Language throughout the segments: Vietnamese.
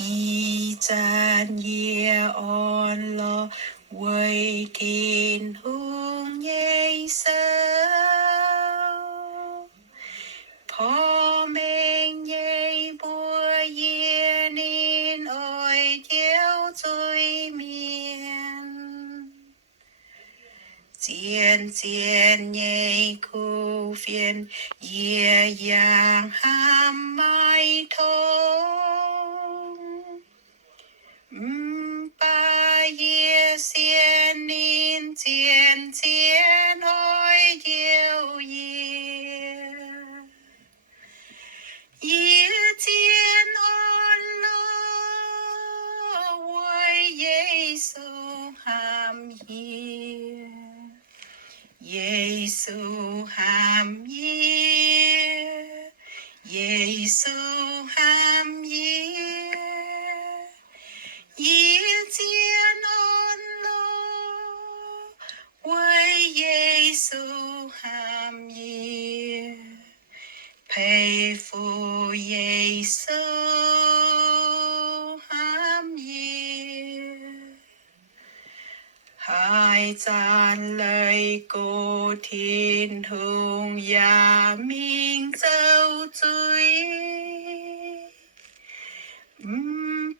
y chan ye on lo quay thiên hương nhây sao phó men nhây bùa ye nín ôi chiếu chui miền Chiên chiên nhây khu phiên ye yang ham mai thông ba ye xiên nín chiên chiên ôi diệu ye ye chiên on lo ôi Yesu ham ye Yesu ham ye Yesu ham ye ye chiên on lo với Yesu ham ye pay for Yesu ham ye hai chan lời cô thiên hương YAO-MIEN dâu chuối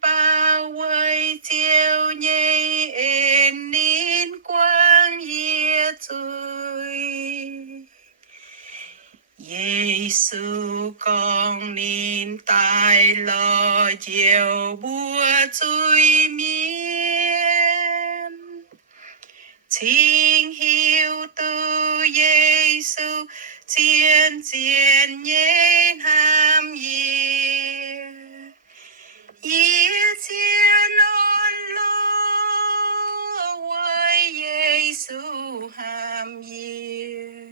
ba quay chiều nhây ên nín quang ye chuối Yesu con nín tai lo chiều bùa chuối miên Chính hiếu tu Yesu chiên chiên nhên ham ye ye chiên on lo với Yesu ham ye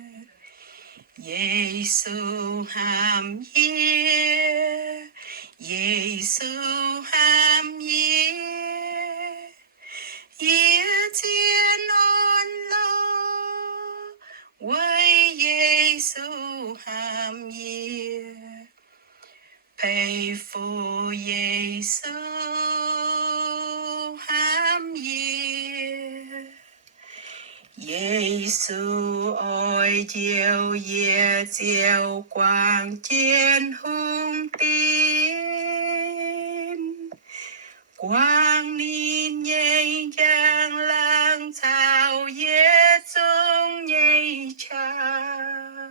Yesu ham ye Yesu ham ye ye chiên on lo với Yesu ham ye pay for Yesu ham ye Yesu ôi chiều ye chiều quang trên hương tin quang nín nhây giang lang chào ye chung nhây chào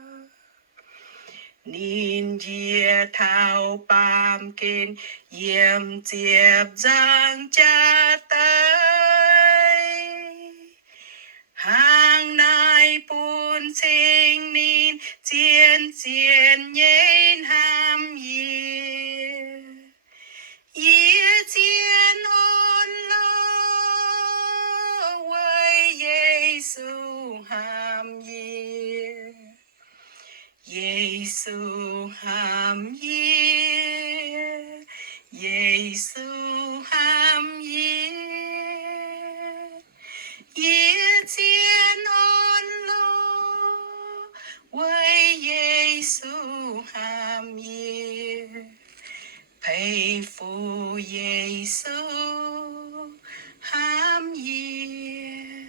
nín ye thao bám kên yếm chiếp giang cha tay hàng nai bùn sinh nín chiên chiên nhên ham ye ye chiên on lo với Yesu ham ye Yesu ham ye Yesu ham ye ye chiên on lo với Yesu ham ye pay for Yesu ham ye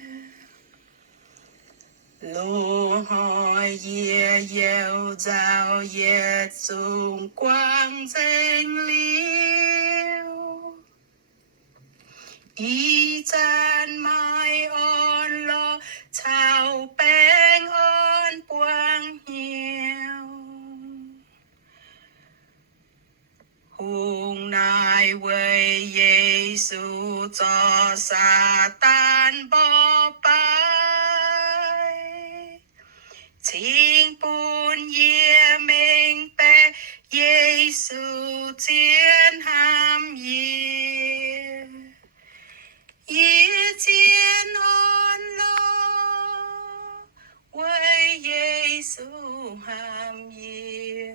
lô hỏi ye yêu giáo ye chung quang danh liêu y chan mai on lo chào beng on quang nhiều hùng nai với Yesu cho Satan bỏ bay chính bùn ye mình bé Yesu chiến ham ye ye chiến on lo với Yesu ham ye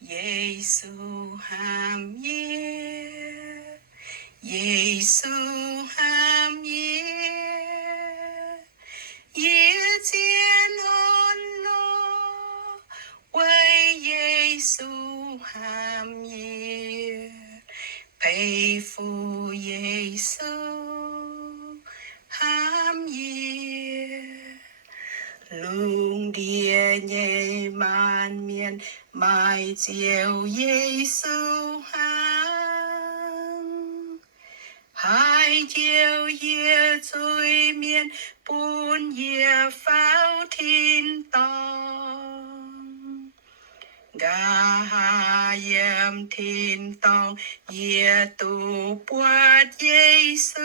Yesu ham ye Yesu ham ye ye chiên on lo với Yesu ham ye 佩服耶稣喊耶，龙蝶夜满面埋照耶稣喊，海照耶最面半夜否天當。Gà yếm thiên tông ye tu bát Giêsu,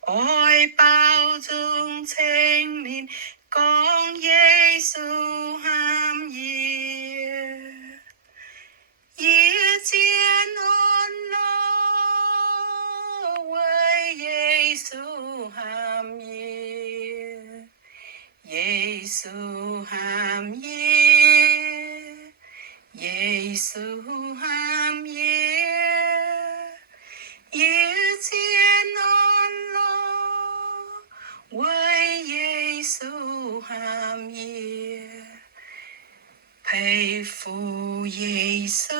ôi bao dung thanh niên con Giêsu ham ye, ye chiến ôn lo với Giêsu ham ye. Yesu ham ye, Yesu ham ye, ye thiên on lo, với Yesu ham ye, 佩服耶稣